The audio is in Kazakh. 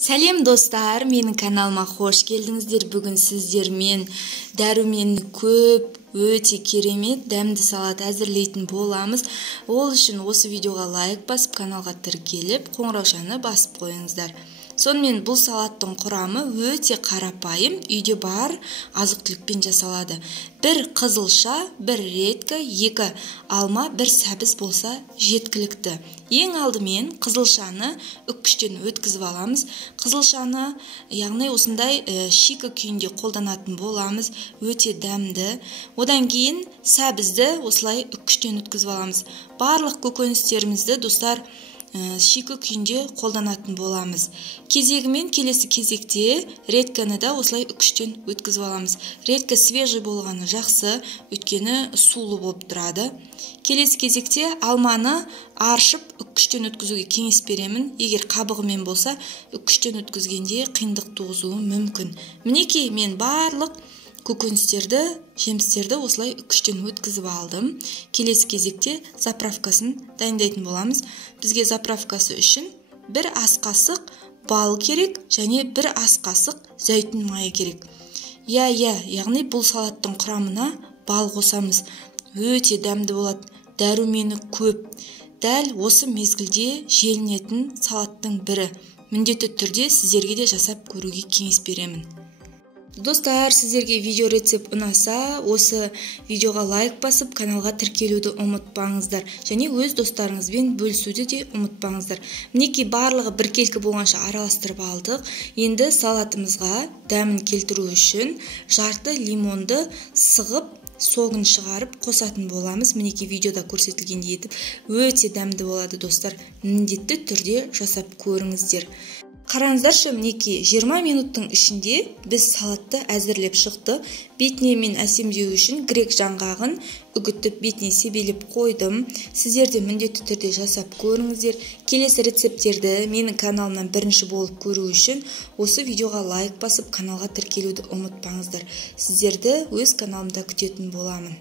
Сәлем достар, менің каналыма қош келдіңіздер. Бүгін сіздермен дәруменні көп, өте керемет дәмді салат әзірлейтін боламыз. Ол үшін осы видеоға лайк басып, каналға тіркеліп, қоңыраушаны басып қойыңыздар. Сонымен бұл салаттың құрамы өте қарапайым, үйде бар азық-түлікпен жасалады. Бір қызылша, бір редька, 2 алма, 1 сәбіз болса жеткілікті. Ең алдымен қызылшаны үккіштен өткізіп аламыз. Қызылшаны, яғни осындай шикі күйінде қолданатын боламыз, өте дәмді. Одан кейін сәбізді осылай үккіштен өткізіп аламыз. Барлық көкөністерімізді достар шикі күйінде қолданатын боламыз. Кезегімен келесі кезекте редьканы да осылай үккіштен өткізіп аламыз. Редька свежий болғаны жақсы, өйткені сулы болып тұрады. Келесі кезекте алманы аршып үккіштен өткізуге кеңес беремін. Егер қабығымен болса, үккіштен өткізгенде қиындық туғызуы мүмкін. Мінекей мен барлық көкөністерді, жемістерді осылай үккіштен өткізіп алдым. Келесі кезекте заправкасын дайындайтын боламыз. Бізге заправкасы үшін 1 ас қасық бал керек, және 1 ас қасық зәйтүн майы керек. Яғни бұл салаттың құрамына бал қосамыз. Өте дәмді болады, дәрумені көп. Дәл осы мезгілде желінетін салаттың бірі. Міндетті түрде сіздерге де жасап көруге кеңес беремін. Достар, сіздерге видео рецепт ұнаса, осы видеоға лайк басып, каналға тіркелуді ұмытпаңыздар. Және өз достарыңызбен бөлісуді де ұмытпаңыздар. Мінекей барлығы біркелкі болғанша араластырып алдық. Енді салатымызға дәмін келтіру үшін жарты лимонды сығып, соғын шығарып қосатын боламыз. Мінекей видеода көрсетілгендей етіп өте дәмді болады достар. Міндетті түрде жасап көріңіздер. Қараңыздаршы, мінекей 20 минуттың ішінде біз салатты әзірлеп шықты. Бетіне мен әсемдеу үшін грек жаңғағын үгітіп бетіне себелеп қойдым. Сіздер де міндетті түрде жасап көріңіздер. Келесі рецепттерді менің каналымнан бірінші болып көру үшін осы видеоға лайк басып, каналға тіркелуді ұмытпаңыздар. Сіздерді өз каналымда күтетін боламын.